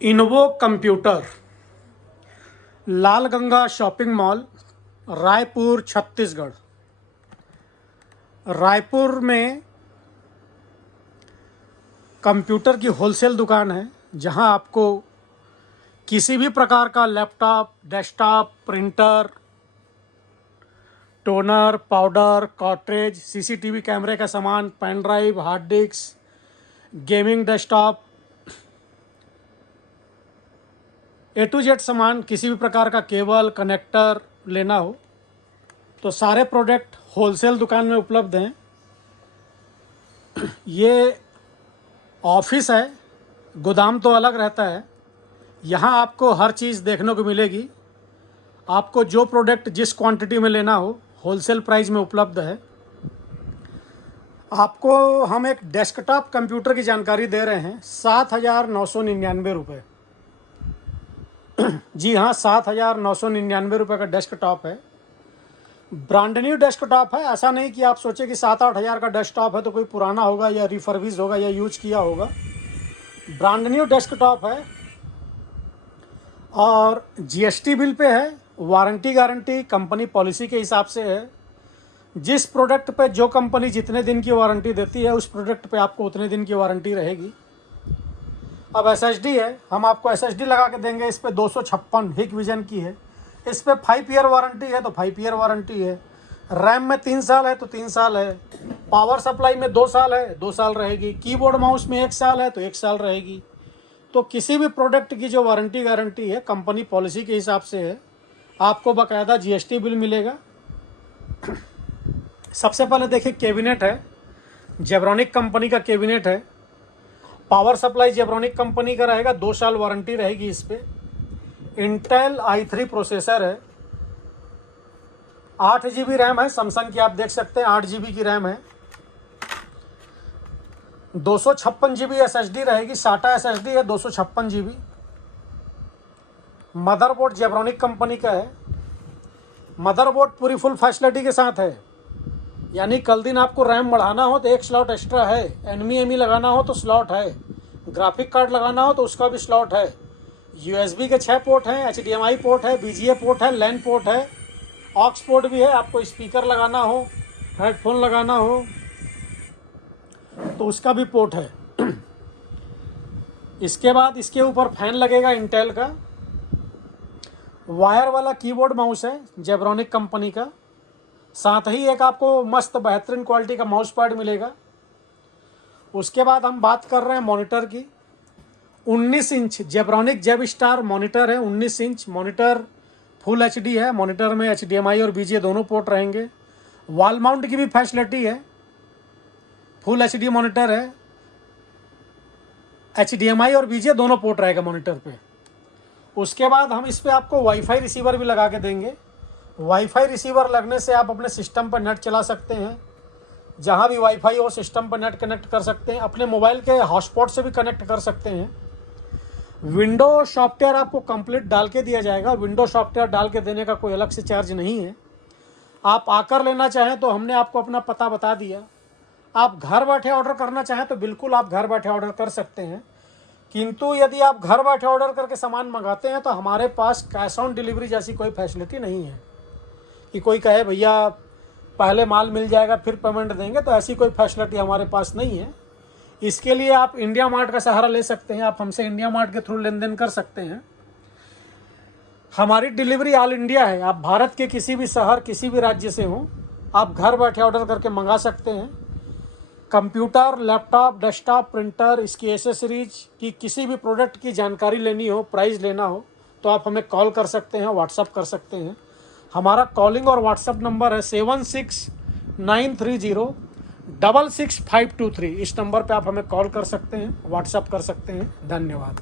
इनवो computer, Lalganga shopping mall, Raipur Chhattisgarh. Raipur में computer की wholesale दुकान है जहां आपको किसी भी प्रकार का laptop, desktop, printer, toner, powder, cartridge, CCTV कैमरे का सामान, pen drive, hard disk, gaming desktop, A to Z सामान, किसी भी प्रकार का केबल, कनेक्टर लेना हो तो सारे प्रोडक्ट होलसेल दुकान में उपलब्ध हैं। ये ऑफिस है, गोदाम तो अलग रहता है। यहाँ आपको हर चीज़ देखने को मिलेगी। आपको जो प्रोडक्ट जिस क्वांटिटी में लेना हो होलसेल प्राइस में उपलब्ध है। आपको हम एक डेस्कटॉप कंप्यूटर की जानकारी दे रहे हैं, 7,999 रुपये। जी हाँ, 7,999 रुपये का डेस्कटॉप है। ब्रांड न्यू डेस्कटॉप है। ऐसा नहीं कि आप सोचें कि 7-8 हज़ार का डेस्कटॉप है तो कोई पुराना होगा या रिफर्बिश होगा या यूज किया होगा। ब्रांड न्यू डेस्कटॉप है और जीएसटी बिल पे है। वारंटी गारंटी कंपनी पॉलिसी के हिसाब से है। जिस प्रोडक्ट पे जो कंपनी जितने दिन की वारंटी देती है उस प्रोडक्ट पे आपको उतने दिन की वारंटी रहेगी। अब एसएसडी है, हम आपको एसएसडी लगा के देंगे। इस पे 256 हिकविजन की है। इस पे 5 ईयर वारंटी है तो 5 ईयर वारंटी है। रैम में 3 साल है तो 3 साल है। पावर सप्लाई में 2 साल है, 2 साल रहेगी। कीबोर्ड माउस में 1 साल है तो 1 साल रहेगी। तो किसी भी प्रोडक्ट की जो वारंटी गारंटी है कंपनी पॉलिसी के हिसाब से है। आपको बाकायदा जीएसटी बिल मिलेगा। सबसे पहले देखिए, कैबिनेट है, जेब्रॉनिक कंपनी का कैबिनेट है। पावर सप्लाई जेब्रॉनिक कंपनी का रहेगा, 2 साल वारंटी रहेगी इस पे। इंटेल i3 प्रोसेसर है, 8 GB रैम है। सैमसंग की आप देख सकते हैं 8 GB की रैम है। 256 GB SSD रहेगी, SATA SSD है, 256 GB। मदरबोर्ड जेब्रॉनिक कंपनी का है। मदरबोर्ड पूरी फुल फैसिलिटी के साथ है। यानी कल दिन आपको रैम बढ़ाना हो तो 1 स्लॉट एक्स्ट्रा है। NVMe लगाना हो तो स्लॉट है। ग्राफिक कार्ड लगाना हो तो उसका भी स्लॉट है। USB के 6 पोर्ट हैं, HDMI पोर्ट है, BGA पोर्ट है, LAN पोर्ट है, ऑक्स पोर्ट भी है। आपको स्पीकर लगाना हो, हेडफोन लगाना हो तो उसका भी पोर्ट है। इसके बाद इसके ऊपर फैन लगेगा इंटेल का। वायर वाला कीबोर्ड माउस है जेब्रॉनिक कंपनी का। साथ ही एक आपको मस्त बेहतरीन क्वालिटी का माउस पैड मिलेगा। उसके बाद हम बात कर रहे हैं मॉनिटर की। 19 इंच जेब्रॉनिक जेब स्टार मॉनिटर है। 19 इंच मॉनिटर फुल HD है। मॉनिटर में HDMI और BGA दोनों पोर्ट रहेंगे। वॉल माउंट की भी फैसिलिटी है। फुल HD मॉनिटर है। HDMI और BGA दोनों पोर्ट रहेगा मॉनिटर पे। उसके बाद हम इस पे आपको वाईफाई रिसीवर भी लगा के देंगे। वाईफाई रिसीवर लगने से आप अपने सिस्टम पर नेट चला सकते हैं। जहाँ भी वाईफाई हो सिस्टम पर नेट कनेक्ट कर सकते हैं। अपने मोबाइल के हॉटस्पॉट से भी कनेक्ट कर सकते हैं। विंडो सॉफ्टवेयर आपको कंप्लीट डाल के दिया जाएगा। विंडो सॉफ्टवेयर डाल के देने का कोई अलग से चार्ज नहीं है। आप आकर लेना चाहें तो हमने आपको अपना पता बता दिया। आप घर बैठे ऑर्डर करना चाहें तो बिल्कुल आप घर बैठे ऑर्डर कर सकते हैं। किंतु यदि आप घर बैठे ऑर्डर करके सामान मंगाते हैं तो हमारे पास कैश ऑन डिलीवरी जैसी कोई फैसिलिटी नहीं है कि कोई कहे भैया पहले माल मिल जाएगा फिर पेमेंट देंगे। तो ऐसी कोई फैसिलिटी हमारे पास नहीं है। इसके लिए आप इंडिया मार्ट का सहारा ले सकते हैं। आप हमसे इंडिया मार्ट के थ्रू लेन देन कर सकते हैं। हमारी डिलीवरी ऑल इंडिया है। आप भारत के किसी भी शहर, किसी भी राज्य से हो, आप घर बैठे ऑर्डर करके मंगा सकते हैं। कंप्यूटर, लैपटॉप, डेस्कटॉप, प्रिंटर, इसकी एसेसरीज की किसी भी प्रोडक्ट की जानकारी लेनी हो, प्राइस लेना हो तो आप हमें कॉल कर सकते हैं, व्हाट्सअप कर सकते हैं। हमारा कॉलिंग और व्हाट्सअप नंबर है 7693066523। इस नंबर पे आप हमें कॉल कर सकते हैं, व्हाट्सअप कर सकते हैं। धन्यवाद।